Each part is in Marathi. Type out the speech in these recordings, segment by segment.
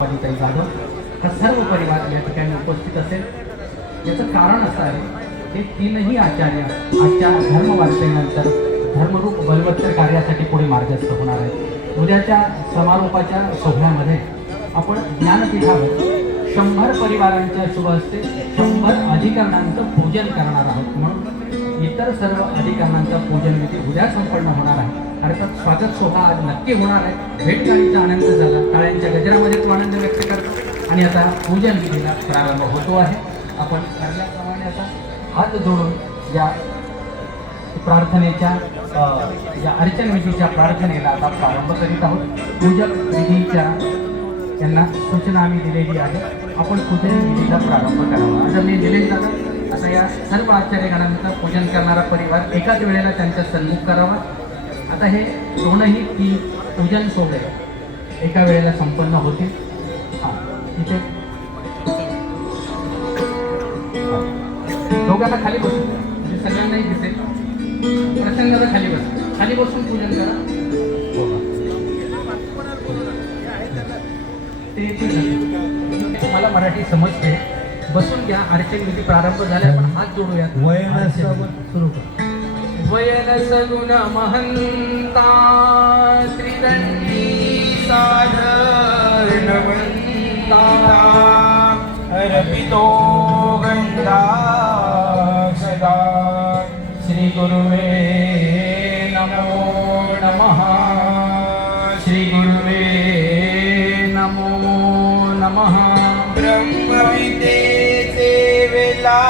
ताई जाधव हा सर्व परिवार या ठिकाणी उपस्थित असेल। याचं कारण असं आहे की तीनही आचार्य आजच्या धर्मवारसेनंतर धर्मरूप बलवत्तर कार्यासाठी पुढे मार्गस्थ होणार आहेत। उद्याच्या समारोपाच्या सोहळ्यामध्ये आपण ज्ञानपीठावर 100 परिवारांच्या शुभ हस्ते 100 अधिकरणांचं पूजन करणार आहोत। म्हणून इतर सर्व अधिकरणांचा पूजन विधी उद्या संपन्न होणार आहे। अर्थात स्वागत सोहळा आज नक्की होणार आहे। भेटगाडीचा आनंद झाला, टाळ्यांच्या गजरामध्ये तो आनंद व्यक्त करतो आणि आता पूजन विधीला प्रारंभ होतो आहे। आपण ठरल्याप्रमाणे आता हात जोडून या प्रार्थनेच्या या अर्चन विधीच्या प्रार्थनेला आता प्रारंभ करीत आहोत। पूजक विधीच्या यांना सूचना आम्ही दिलेली आहे, आपण पूजन विधीला प्रारंभ करावा। आता मी निलेश दादा आता या सर्व आचार्यगणांचं पूजन करणारा परिवार एकाच वेळेला त्यांच्या सन्मुख करावा। आता हे दोनही तीन पूजन सोहळे एका वेळेला संपन्न होतील। इथे दोघांना खाली बसून म्हणजे सगळ्यांनाही दिसेल। प्रसंगाला खाली बस, खाली बसून पूजन करा। मला मराठी समजते, बसून घ्या। अर्चन विधी प्रारंभ झाला, पण हात जोडूया। सुरू कर। वयन सगुण महंता त्रिदंडी साधर्णवंता अर्पितो गंधा सदा श्री गुरुवे नमो नमः। श्री गुरुवे नमो नमः। ब्रह्मविद्येचे वेला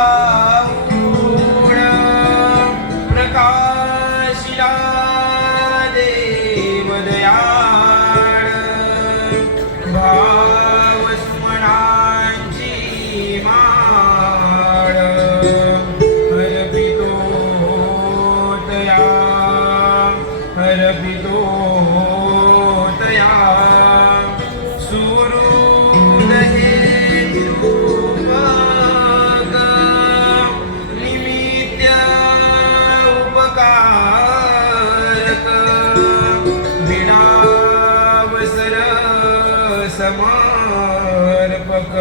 समर्पक